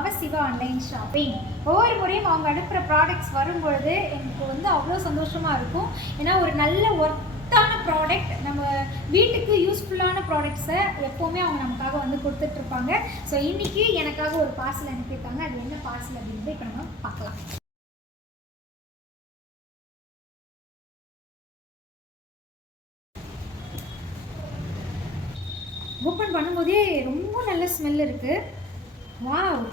அவ Siva online shopping ஒவ்வொரு முறையும் அவங்க அனுப்புகிற ப்ராடக்ட்ஸ் வரும்பொழுது எனக்கு வந்து அவ்வளோ சந்தோஷமாக இருக்கும். ஏன்னா ஒரு நல்ல ஒர்த்தான ப்ராடக்ட் நம்ம வீட்டுக்கு யூஸ்ஃபுல்லான ப்ராடக்ட்ஸை எப்போவுமே அவங்க நமக்காக வந்து கொடுத்துட்ருப்பாங்க. ஸோ இன்றைக்கி எனக்காக ஒரு பார்சல் அனுப்பியிருக்காங்க. அது என்ன பார்சல் அப்படின்றது இப்போ நம்ம பார்க்கலாம். ஓப்பன் பண்ணும்போதே ரொம்ப நல்ல ஸ்மெல் இருக்குது வாவ்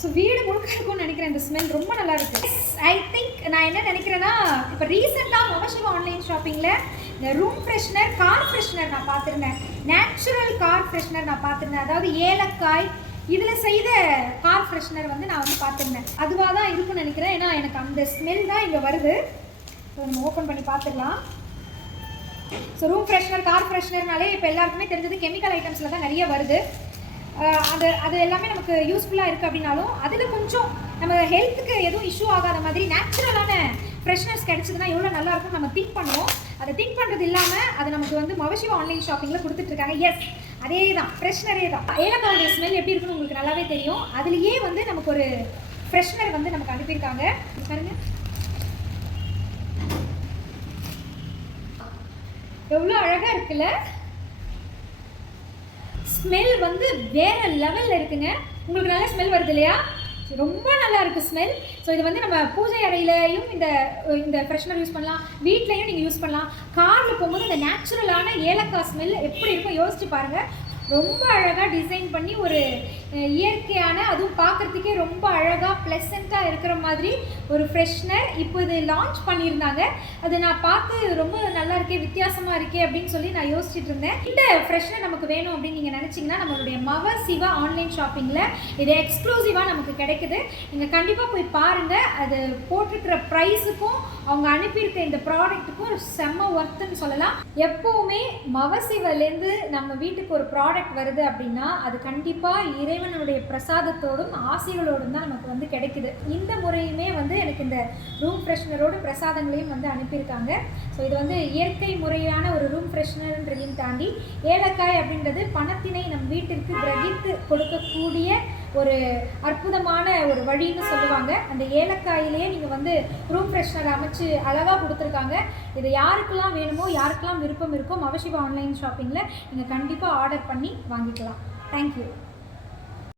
ஸோ வீடு முழுக்க இருக்கும்னு நினைக்கிறேன். இந்த ஸ்மெல் ரொம்ப நல்லா இருக்கு. ஐ திங்க் நான் என்ன நினைக்கிறேன்னா இப்போ ரீசெண்டாக மொபஷிவா ஆன்லைன் ஷாப்பிங்கில் இந்த ரூம் ஃப்ரெஷ்னர் கார் ஃப்ரெஷ்னர் நான் பார்த்துருந்தேன். நேச்சுரல் கார் ஃப்ரெஷ்னர் நான் பார்த்துருந்தேன். அதாவது ஏலக்காய் இதில் செய்த கார் ஃப்ரெஷ்னர் வந்து நான் வந்து பார்த்துருந்தேன். அதுவாக தான் இருக்கும்னு நினைக்கிறேன். ஏன்னா எனக்கு அந்த ஸ்மெல் தான் இங்கே வருது. ஸோ நம்ம ஓப்பன் பண்ணி பார்த்துடலாம் ஸோ ரூம் ஃப்ரெஷ்னர் கார் ஃப்ரெஷ்னர்னாலே இப்போ எல்லாருக்குமே தெரிஞ்சது கெமிக்கல் ஐட்டம்ஸில் தான் நிறைய வருது. அது அது எல்லாமே நமக்கு யூஸ்ஃபுல்லாக இருக்குது அப்படின்னாலும் அதில் கொஞ்சம் நம்ம ஹெல்த்துக்கு எதுவும் இஷ்யூ ஆகாத மாதிரி நேச்சுரலான ஃப்ரெஷ்னஸ் கிடைச்சதுன்னா எவ்வளோ நல்லா இருக்கும் நம்ம திங்க் பண்ணுவோம். அதை திங்க் பண்ணுறது இல்லாமல் அது நமக்கு வந்து மவசிவ ஆன்லைன் ஷாப்பிங்கில் கொடுத்துட்ருக்காங்க எஸ் அதே தான் ஃப்ரெஷ்னரே தான் ஏலக்காவுடைய ஸ்மெல் எப்படி இருக்குன்னு உங்களுக்கு நல்லாவே தெரியும். அதுலேயே வந்து நமக்கு ஒரு ஃப்ரெஷ்னர் வந்து நமக்கு அனுப்பியிருக்காங்க. பாருங்கள் பாருங்க. எவ்வளோ அழகாக இருக்குல்ல? ஸ்மெல் வந்து வேற லெவலில் இருக்குங்க. உங்களுக்கு நல்ல ஸ்மெல் வருது இல்லையா? ரொம்ப நல்லா இருக்கு ஸ்மெல் ஸோ இது வந்து நம்ம பூஜை அறையிலையும் இந்த இந்த ஃப்ரெஷ்னர் யூஸ் பண்ணலாம். வீட்லேயும் நீங்கள் யூஸ் பண்ணலாம். காரில் போகும்போது இந்த நேச்சுரலான ஏலக்காய் ஸ்மெல் எப்படி இருக்கும் யோசிச்சு பாருங்கள் ரொம்ப அழகாக டிசைன் பண்ணி ஒரு இயற்கையான அதுவும் பார்க்குறதுக்கே ரொம்ப அழகாக ப்ளசண்ட்டாக இருக்கிற மாதிரி ஒரு ஃப்ரெஷ்னர் இப்போ இது லான்ச் பண்ணியிருந்தாங்க. அது நான் பார்த்து ரொம்ப நல்லா இருக்கே வித்தியாசமாக இருக்கே அப்படின்னு சொல்லி நான் யோசிச்சுட்டு இருந்தேன். இந்த ஃப்ரெஷ்னர் நமக்கு வேணும் அப்படின்னு நீங்கள் நினச்சிங்கன்னா நம்மளுடைய மவ சிவா ஆன்லைன் ஷாப்பிங்கில் இது எக்ஸ்க்ளூசிவாக நமக்கு கிடைக்குது. நீங்கள் கண்டிப்பாக போய் பாருங்கள் அது போட்டிருக்கிற ப்ரைஸுக்கும் அவங்க அனுப்பியிருக்க இந்த ப்ராடக்ட்டுக்கும் ஒரு செம்ம ஒர்த்துன்னு சொல்லலாம். எப்போவுமே மவசிவலேருந்து நம்ம வீட்டுக்கு ஒரு ப்ராடக்ட் வருது அப்படின்னா அது கண்டிப்பாக இறைவனுடைய பிரசாதத்தோடும் ஆசைகளோடும் தான் நமக்கு வந்து கிடைக்குது. இந்த முறையுமே வந்து எனக்கு இந்த ரூம் ஃப்ரெஷ்னரோட பிரசாதங்களையும் வந்து அனுப்பியிருக்காங்க. ஸோ இது வந்து இயற்கை முறையான ஒரு ரூம் ஃப்ரெஷ்னர்ன்றதையும் தாண்டி ஏலக்காய் அப்படின்றது பணத்தினை நம் வீட்டிற்கு கிரகித்து கொடுக்கக்கூடிய ஒரு அற்புதமான ஒரு வழின்னு சொல்லுவாங்க. அந்த ஏலக்காயிலேயே நீங்கள் வந்து ரூம் ஃப்ரெஷ்னர் அமைச்சு அழகாக கொடுத்துருக்காங்க. இது யாருக்கெல்லாம் வேணுமோ யாருக்கெல்லாம் விருப்பம் இருக்கோ மவசிவா ஆன்லைன் ஷாப்பிங்கில் நீங்கள் கண்டிப்பாக ஆர்டர் பண்ணி வாங்கிக்கலாம். தேங்க்யூ